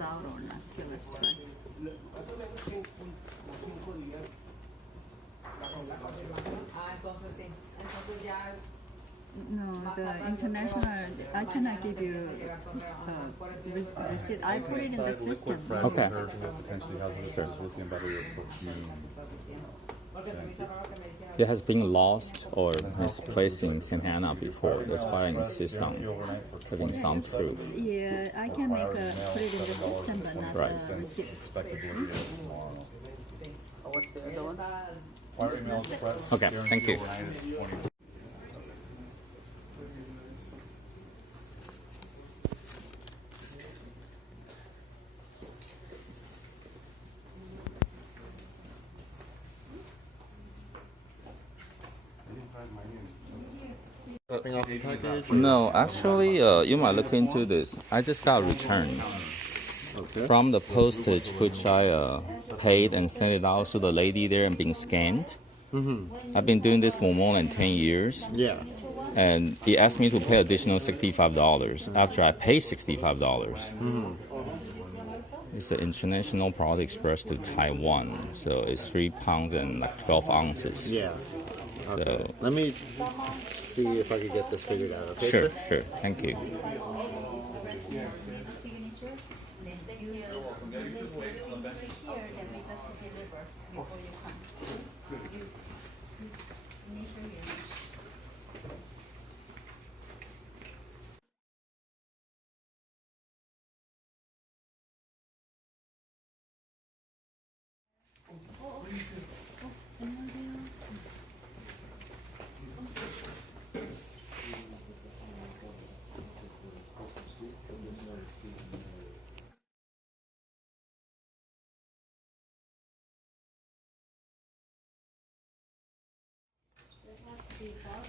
out or not. Okay, let's try. No, the international, I cannot give you receipt. I put it in the system. Okay. It has been lost or misplaced in Santa Ana before. That's why I insist on having some proof. Yeah, I can put it in the system, but not the receipt. What's the other one? Okay, thank you. No, actually, you might look into this. I just got returned from the postage, which I paid and sent it out to the lady there and being scanned. I've been doing this for more than 10 years. Yeah. And he asked me to pay additional $65 after I paid $65. It's an international product expressed to Taiwan, so it's 3 pounds and like 12 ounces. Yeah. Okay. So, let me see if I can get this figured out. Okay, sure, sir? sure. Thank you.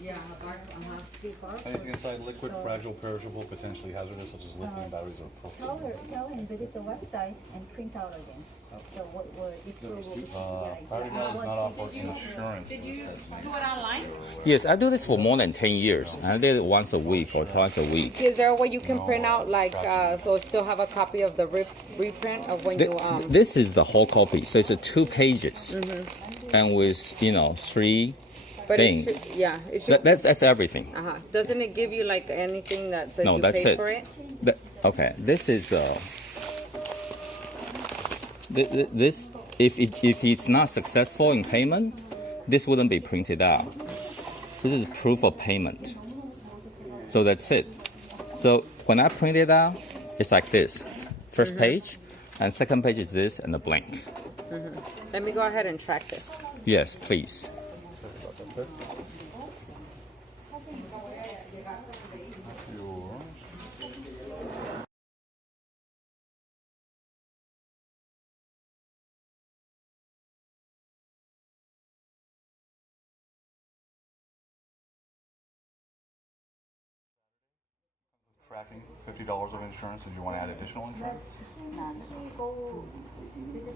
Yeah, Anything inside liquid, fragile, perishable, potentially hazardous, such as lithium batteries or propane. Tell him visit the website and print out again. So if Battery mail is not offered insurance. Did you do it online? Yes, I do this for more than 10 years. I did it once a week or twice a week. Is there a way you can print out, like, so still have a copy of the reprint of when you, This is the whole copy, so it's 2 pages, and with 3 but things. it should, yeah, it should. That's everything. Doesn't it give you like anything that says No, you that's paid it. for it? Okay, this is this. If it's not successful in payment, this wouldn't be printed out. This is proof of payment. So that's it. So when I print it out, it's like this. First page, and second page is this, and the blank. Let me go ahead and track this. Yes, please. Tracking, $50 of insurance if you want to add additional insurance.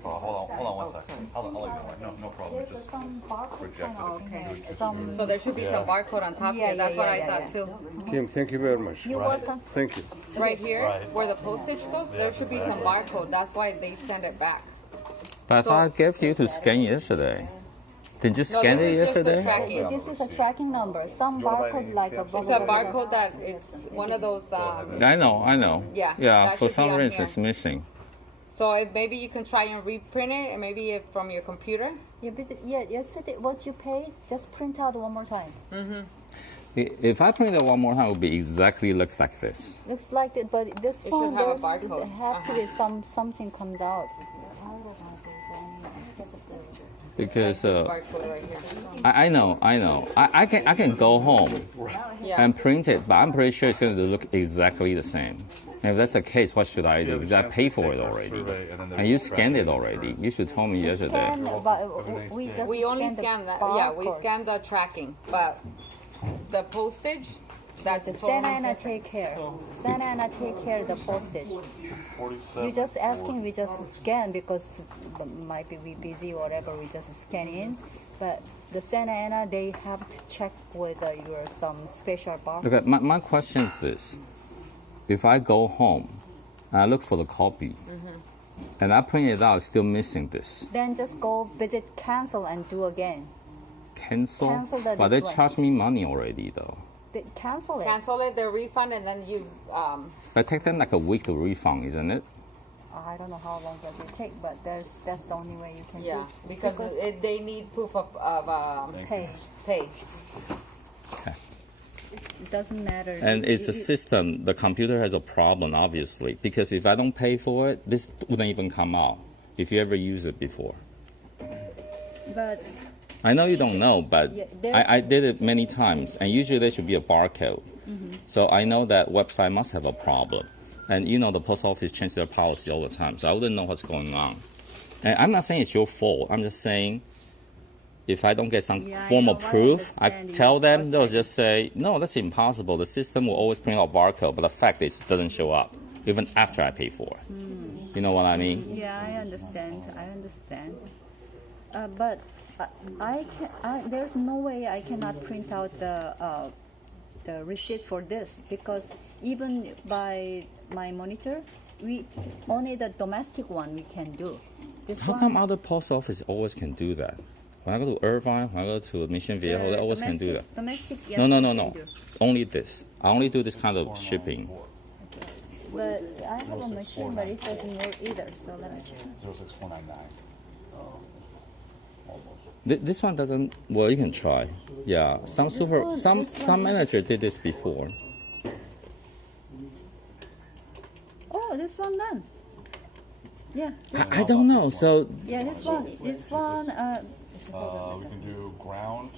Hold on 1 second. I'll let you know. No problem. It just projected it. So there should be some barcode on top here. That's what I thought too. Kim, thank you very much. You're welcome. Thank you. Right here, where the postage goes, there should be some barcode. That's why they send it back. But I thought I gave you to scan yesterday. Did you scan it this is just the yesterday? tracking. This is a tracking number. Some barcode like a It's a barcode that it's one of those. I know. Yeah, Yeah, that for should be some on reason here. it's missing. So if maybe you can try and reprint it, and maybe if from your computer. Yesterday what you paid, just print out one more time. If I print it one more time, it would be exactly look like this. Looks like it, but this It one should have a there's barcode. have to be something comes out. Because This barcode right here. I know. I can go home Yeah. and print it, but I'm pretty sure it's going to look exactly the same. And if that's the case, what should I do? Because I paid for it already, and you scanned it already. You should tell me yesterday. But we only scan scan the that. Yeah, we barcode. scan the tracking, but the postage. That's The totally Santa Ana different. take care. Santa Ana take care of the postage. You just asking, we just scan because might be we busy or whatever. We just scan in, but the Santa Ana they have to check with your some special barcode. Okay, my question is this: if I go home and I look for the copy. And I print it out, still missing this. Then just go visit cancel and do again. Cancel? Cancel the But they display. charge me money already, though. Cancel it. Cancel it, the refund, and then you. But take them like a week to refund, isn't it? I don't know how long does it take, but that's the only way you can Yeah, do. because they need proof of Pay. pay. It doesn't matter. And it's a You- system. The computer has a problem, obviously, because if I don't pay for it, this wouldn't even come out. If you ever use it before, But I know you don't know, but Yeah, there's- I did it many times, and usually there should be a barcode. So I know that website must have a problem, and you know the post office change their policy all the time, so I wouldn't know what's going on. And I'm not saying it's your fault. I'm just saying, if I don't get some Yeah, I form know. of I proof, I understand tell you. them, they'll just say, no, that's impossible. The system will always print out barcode, but the fact is it doesn't show up, even after I pay for it. You know what I mean? yeah, I understand. But there's no way I cannot print out the receipt for this, because even by my monitor, we only the domestic one we can do. This How one, come other post office always can do that? When I go to Irvine, when I go to Mission Viejo, they always can do that. Domestic, yes, No. we can do. Only this. I only do this kind of shipping. But I have a machine, but it doesn't work either. So let me check. 06499. This one doesn't. Well, you can try. Yeah, some one manager did this before. Oh, this one done. Yeah, I don't know. So yeah, this one. We can do ground,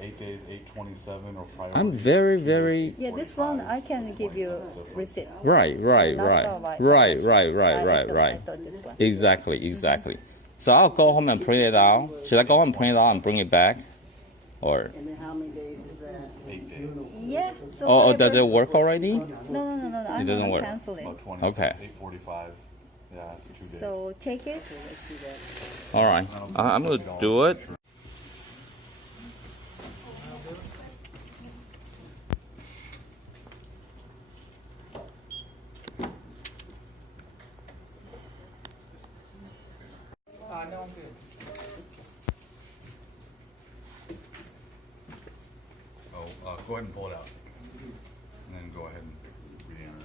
8 days, 827, or priority. I'm very Yeah, this one I can give you receipt. right. Not the white. I thought this one. Exactly. So I'll go home and print it out. Should I go home and print it out and bring it back, or? And then how many days is that? 8 days. Yeah. So Oh, does whatever- it work already? No. I'm doesn't gonna work. cancel it. About 20. Okay. 845. Yeah, it's 2 days. So take it. All right, I'm gonna do it. Go ahead and pull it out. And then go ahead and re-enter.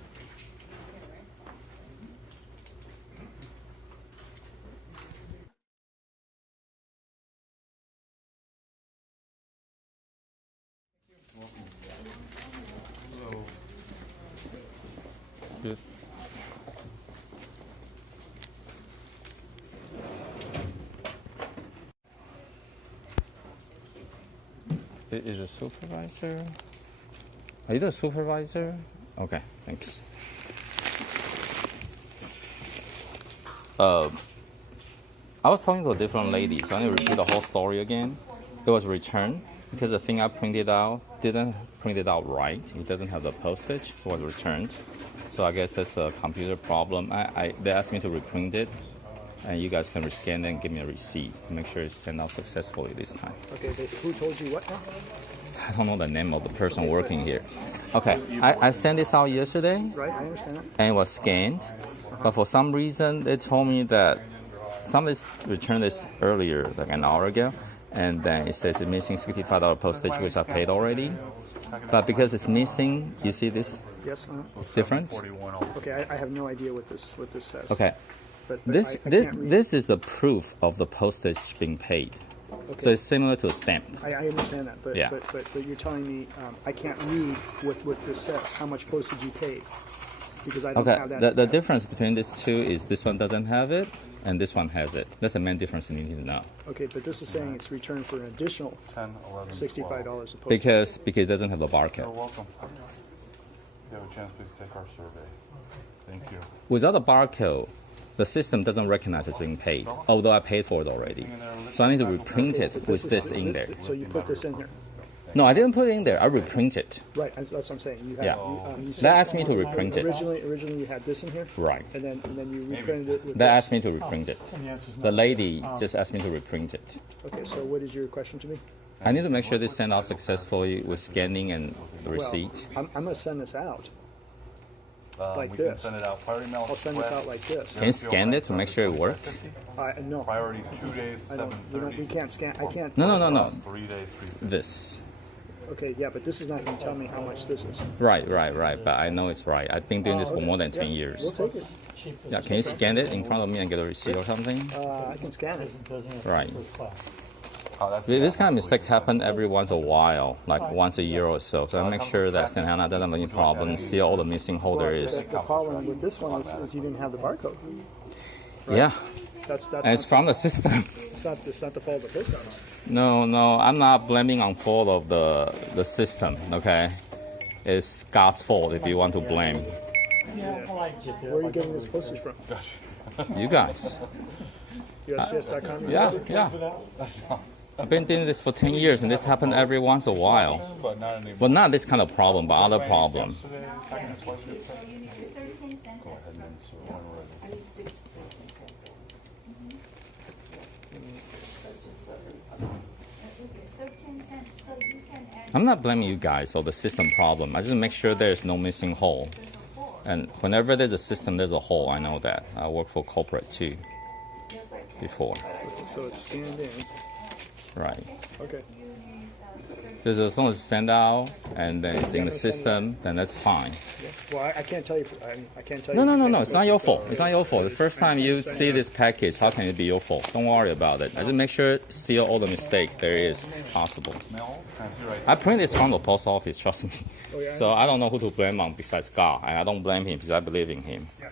Good. Is a supervisor? Are you the supervisor? Okay, thanks. I was talking to a different lady, so I need to repeat the whole story again. It was returned because the thing I printed out didn't print it out right. It doesn't have the postage, so it was returned. So I guess that's a computer problem. They asked me to reprint it, and you guys can rescan it and give me a receipt. Make sure it's sent out successfully this time. Okay, who told you what now? I don't know the name of the person working here. Okay, I sent this out yesterday, Right, I understand that. and it was scanned. But for some reason, they told me that somebody returned this earlier, like an hour ago, and then it says it's missing $65 postage, which I paid already. But because it's missing, you see this? Yes. It's different. 41. Okay, I have no idea what this says. Okay, But this I can't read. this is the proof of the postage being paid. So it's similar to a stamp. I understand that, but Yeah. but you're telling me I can't read what this says. How much postage you paid? Because I don't Okay, have that. the difference between these two is this one doesn't have it, and this one has it. That's the main difference you need to know. Okay, but this is saying it's returned for an additional 10, 11, $65 a postage. Because it doesn't have the You're barcode. welcome. If you have a chance, please take our survey. Thank you. Without the barcode, the system doesn't recognize it's being paid, although I paid for it already. So I need to reprint it with this in there. So you put this in here. No, I didn't put it in there. I reprint it. Right, that's what I'm saying. You have, Yeah. you They said asked me to reprint it. originally you had this in here. Right. And then you reprinted it with They this. asked me to reprint it. The lady just asked me to reprint it. Okay, so what is your question to me? I need to make sure this sent out successfully with scanning and the receipt. I'm going to send this out. like We can this. send it out priority mail. I'll send this express. out like this. Can you scan it to make sure it works? No, Priority 2 days, I don't. We 7:30. can't scan. I can't. No. 3 days, 3:50. This. Okay, yeah, but this is not going to tell me how much this is. Right. But I know it's right. I've been doing this for more than 10 years. We'll take it. Yeah, can you scan it in front of me and get a receipt or something? I can scan it. Right. Oh, that's This kind of mistake happen every once in a while, like once a year or so. So I make sure that Santa Ana doesn't have any problem, see all the missing hole there is. The problem with this one is you didn't have the barcode. Yeah, That's and it's not, from the system. it's not the fault of the post office. No, I'm not blaming on fault of the system. Okay, it's God's fault if you want to blame. Where are you getting this postage from? You guys. USPS.com? Yeah. I've been doing this for 10 years, and this happened every once in a while. but not anymore. Well, not this kind of problem, but other problem. Yesterday, I can swipe it. Go ahead and insert when we're ready. I'm not blaming you guys or the system problem. I just make sure there's no missing hole. And whenever there's a system, there's a hole. I know that. I work for corporate too. Before, So it's scanned in. right? Okay. Because as long as it's sent out and then it's in the system, then that's fine. Well, I can't tell you. I can't tell you. No. It's not your fault. It's not your fault. The first time you see this package, how can it be your fault? Don't worry about it. I just make sure seal all the mistake there is possible. Mail, transfer right. I print this from the post office, trust me. Oh, yeah? So I don't know who to blame on besides God, and I don't blame him because I believe in him. Yeah.